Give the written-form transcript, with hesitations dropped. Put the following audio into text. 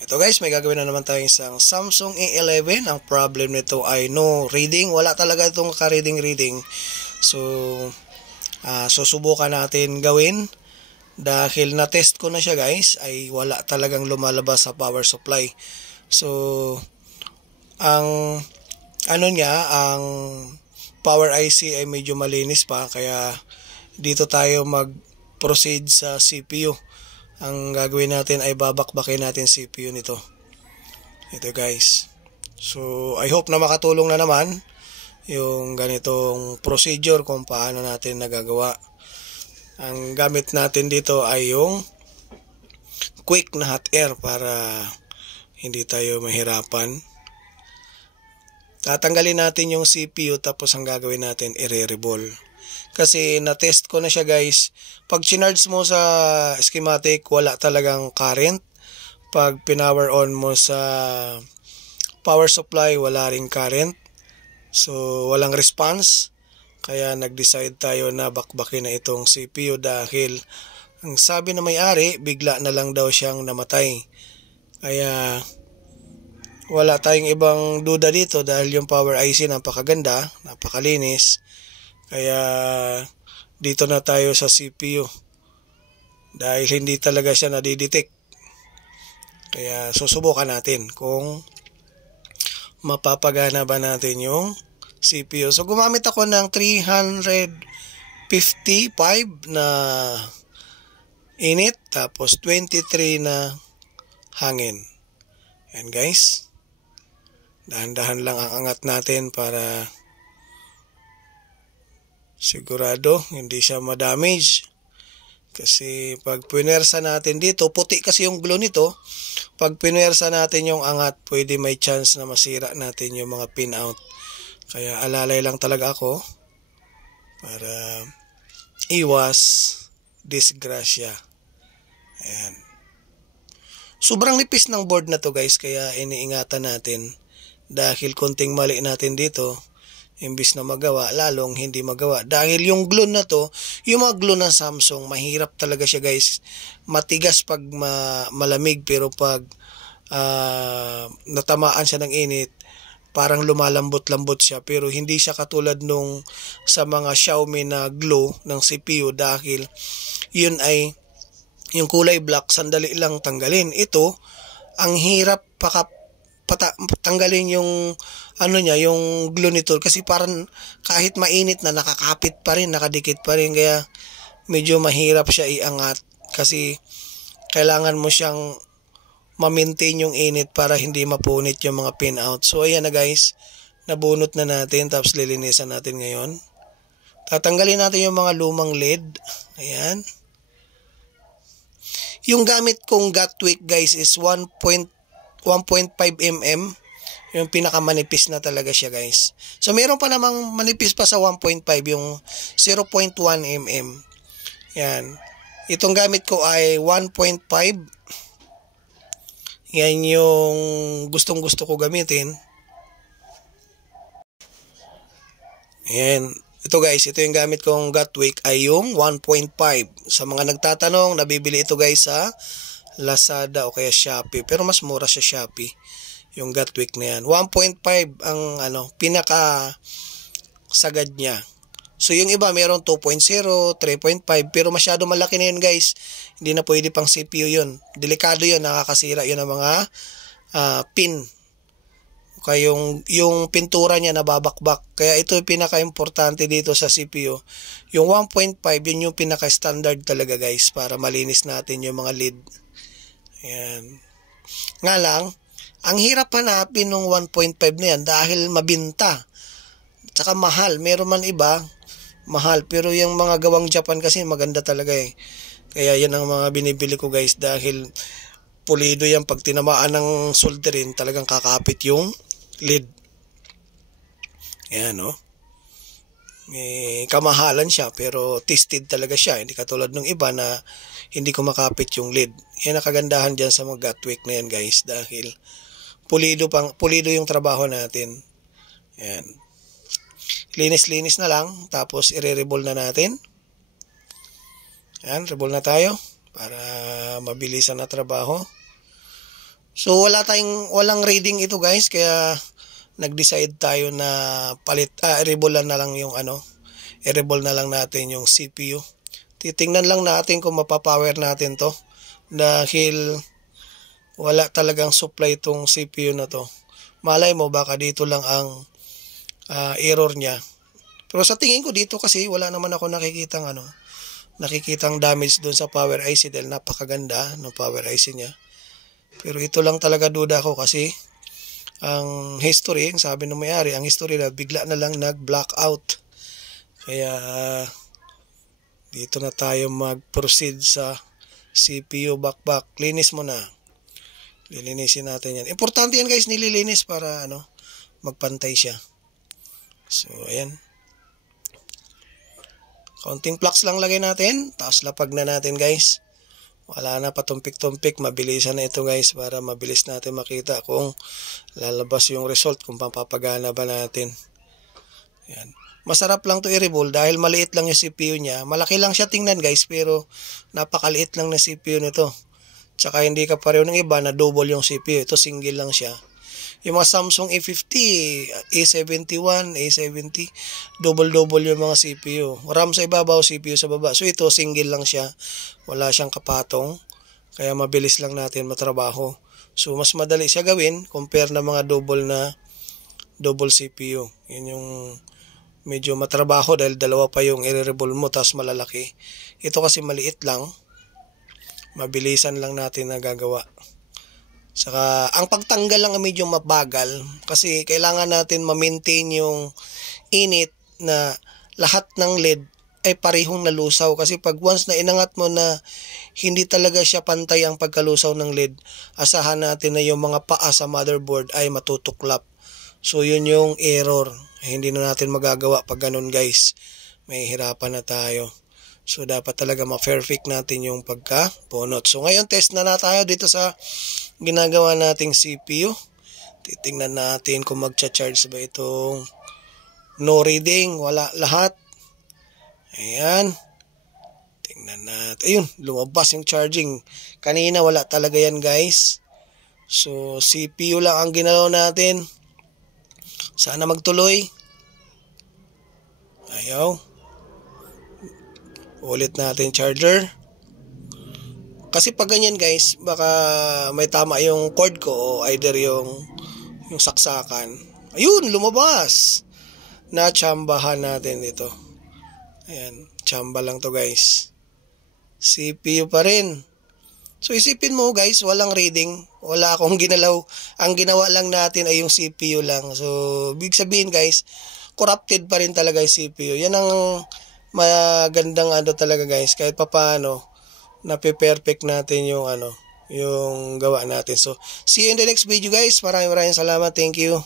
Ito guys, may gagawin na naman tayong isang Samsung A11. Ang problem nito ay no reading. Wala talaga itong ka-reading. So, susubukan natin gawin. Dahil na-test ko na siya guys, ay wala talagang lumalabas sa power supply. So, ang ang power IC ay medyo malinis pa. Kaya dito tayo mag-proceed sa CPU. Ang gagawin natin ay babakbakin natin CPU nito. Ito guys. So, I hope na makatulong na naman yung ganitong procedure kung paano natin nagagawa. Ang gamit natin dito ay yung quick na hot air para hindi tayo mahirapan. Tatanggalin natin yung CPU tapos ang gagawin natin i-re-revolve. Kasi na-test ko na siya guys. Pag chinarge mo sa schematic, wala talagang current. Pag pinower on mo sa power supply, wala ring current. So, walang response. Kaya nag-decide tayo na bakbakin na itong CPU dahil ang sabi na may-ari, bigla na lang daw siyang namatay. Kaya wala tayong ibang duda dito dahil yung power IC napakaganda, napakalinis. Kaya dito na tayo sa CPU dahil hindi talaga siya nadidetect. Kaya susubukan natin kung mapapagana ba natin yung CPU. So gumamit ako ng 355 na init tapos 23 na hangin. Yan guys. Dahan-dahan lang ang angat natin para sigurado hindi siya ma-damage. Kasi pag pinersa natin dito, puti kasi yung glue nito. Pag pinersa natin yung angat, pwede may chance na masira natin yung mga pin out. Kaya alalay lang talaga ako para iwas disgrasya. Ayan. Sobrang nipis ng board na to guys, kaya iniingatan natin. Dahil konting mali natin dito, imbis na magawa, lalong hindi magawa. Dahil yung glue na to, yung mga glue ng Samsung, mahirap talaga siya guys. Matigas pag malamig, pero pag natamaan siya ng init, parang lumalambot-lambot siya. Pero hindi siya katulad nung sa mga Xiaomi na glue ng CPU dahil yun ay yung kulay black, sandali lang tanggalin. Ito, ang hirap tanggalin yung yung glue nito kasi parang kahit mainit na nakakapit pa rin, nakadikit pa rin, kaya medyo mahirap siya iangat kasi kailangan mo siyang ma-maintain yung init para hindi mapunit yung mga pin out. So ayan na guys, nabunot na natin tapos lilinisan natin ngayon. Tatanggalin natin yung mga lumang LED. Ayan. Yung gamit kong gut wick guys is 1.5 mm. Yung pinakamanipis na talaga siya guys. So meron pa namang manipis pa sa 1.5, yung 0.1 mm. Yan. Itong gamit ko ay 1.5. Yan yung gustong-gusto ko gamitin. Yan. Ito guys, ito yung gamit kong gut wick ay yung 1.5. Sa mga nagtatanong, nabibili ito guys sa Lazada o kaya Shopee. Pero mas mura sa Shopee yung gut wick na yan. 1.5 ang pinaka sagad niya. So yung iba meron 2.0, 3.5, pero masyado malaki na yun guys. Hindi na pwede pang CPU yun. Delikado yun, nakakasira yun ng mga pin. Kaya yung pintura niya nababakbak. Kaya ito yung pinaka-importante dito sa CPU. Yung 1.5, yun yung pinaka-standard talaga guys para malinis natin yung mga lid. Ayan. Nga lang, ang hirap hanapin ng 1.5 na yan dahil mabinta. Tsaka mahal. Meron man iba, mahal. Pero yung mga gawang Japan kasi maganda talaga eh. Kaya yan ang mga binibili ko guys dahil pulido yan. Pag tinamaan ng solderin, talagang kakapit yung lid. Ayan no. Kamahalan siya pero tested talaga siya. Hindi katulad ng iba na hindi ko makapit yung lid. Yan ang kagandahan dyan sa mga gut wick na yan guys dahil pulido yung trabaho natin. Ayan. Linis-linis na lang tapos i-revolve na natin. Ayan, revolve na tayo para mabilisan na trabaho. So walang reading ito guys, kaya nag-decide tayo na i-reball na lang yung i-reball na lang natin yung CPU. Titingnan lang natin kung mapapower natin to dahil wala talagang supply itong CPU na to. Malay mo baka dito lang ang error niya. Pero sa tingin ko dito kasi wala naman ako nakikitang damage doon sa power IC dahil napakaganda ng power IC niya. Pero ito lang talaga duda ko kasi ang history, sabi ng may-ari, ang history na bigla na lang nag-blackout. Kaya dito na tayo mag-proceed sa CPU backpack. Linis mo na. Lilinisin natin yan. Importante yan guys, nililinis para magpantay siya. So ayan. Konting flux lang lagay natin, tapos lapag na natin guys. Wala na patumpik-tumpik, mabilisan na ito guys para mabilis natin makita kung lalabas yung result, kung papapagana ba natin. Yan. Masarap lang to i-reball dahil maliit lang yung CPU niya. Malaki lang siya tingnan guys pero napakaliit lang na CPU nito. Tsaka hindi ka pareho ng iba na double yung CPU. Ito single lang siya. Yung mga Samsung A50, A71, A70, double-double yung mga CPU. RAM sa ibabaw, CPU sa baba. So ito, single lang siya. Wala siyang kapatong. Kaya mabilis lang natin matrabaho. So mas madali siya gawin compare na mga double CPU. Yun yung medyo matrabaho dahil dalawa pa yung i-reball mo tapos malalaki. Ito kasi maliit lang. Mabilisan lang natin nagagawa. Saka, ang pagtanggal lang medyo mabagal kasi kailangan natin ma-maintain yung init na lahat ng LED ay parehong nalusaw. Kasi pag once na inangat mo na hindi talaga siya pantay ang pagkalusaw ng LED, asahan natin na yung mga paa sa motherboard ay matutuklap. So, yun yung error. Hindi na natin magagawa pag ganun guys. May hirapan na tayo. So, dapat talaga ma-perfect natin yung pagka-bunot. So, ngayon, test na tayo dito sa ginagawa nating CPU. Titingnan natin kung magcha-charge ba itong no reading. Wala lahat. Ayan. Tingnan natin. Ayun, lumabas yung charging. Kanina, wala talaga yan, guys. So, CPU lang ang ginalaw natin. Sana magtuloy. Ayaw. Ulit natin charger. Kasi pag ganyan guys, baka may tama yung cord ko o either yung saksakan. Ayun, lumabas. Natsambahan natin dito. Ayan, tsamba lang to guys. CPU pa rin. So isipin mo guys, walang reading. Wala akong ginalaw. Ang ginawa lang natin ay yung CPU lang. So, big sabihin guys, corrupted pa rin talaga yung CPU. Yan ang magandang talaga guys, kahit papaano nape-perfect natin yung yung gawa natin. So see you in the next video guys. Maraming salamat. Thank you.